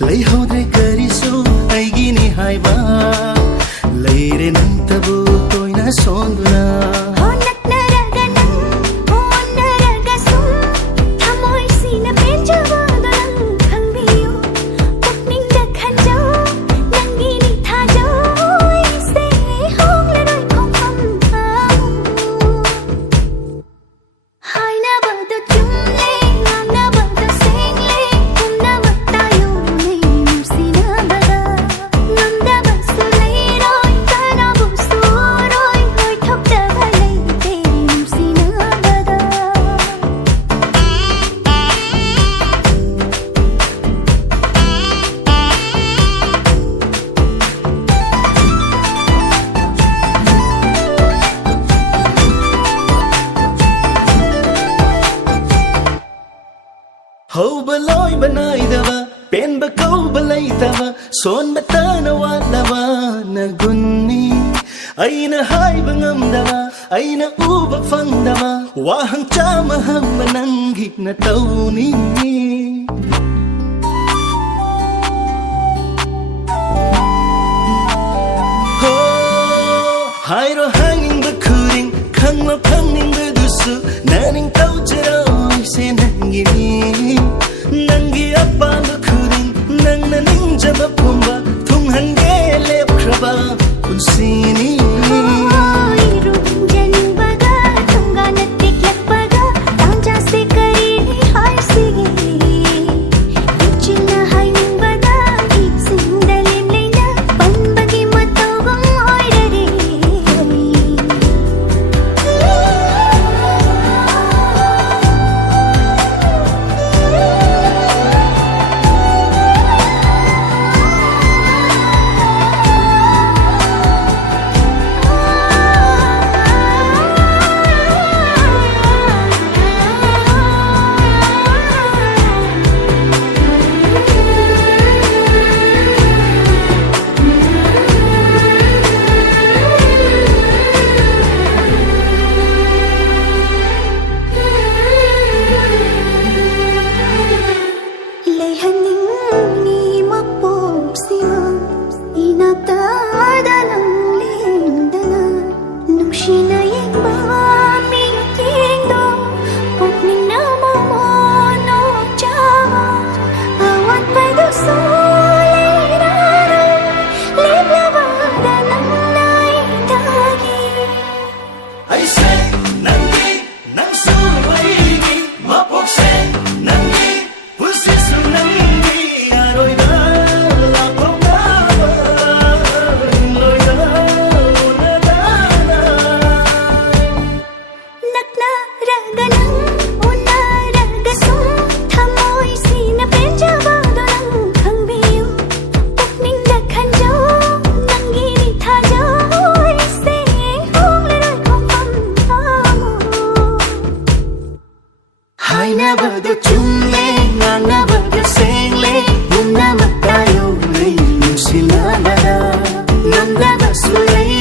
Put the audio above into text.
ꯂꯩꯍꯧꯗ꯭ꯔꯦ ꯀꯔꯤꯁꯨ ꯑꯩꯒꯤꯅꯤ ꯍꯥꯏꯕ ꯂꯩꯔꯦ ꯅꯪꯇꯕꯨ ꯇꯣꯏꯅ ꯁꯣꯟꯗꯨꯅ houba loiba naidava penba kauba leitava sonba tana wadava nagunni aina haiba ngamdava aina uba fangdava wahang chama hamba nangi na tauni ho hairo hanging the kuring khanglo khanging the dusu naning tauchero se nangi nangi apamba kuring nangna ninjaba pumba thunghange lepkraba punsini Hainabado Chumle, NONGDAMBA sengle, Unama tayo ngayon sinabada, NONGDAMBA sulay.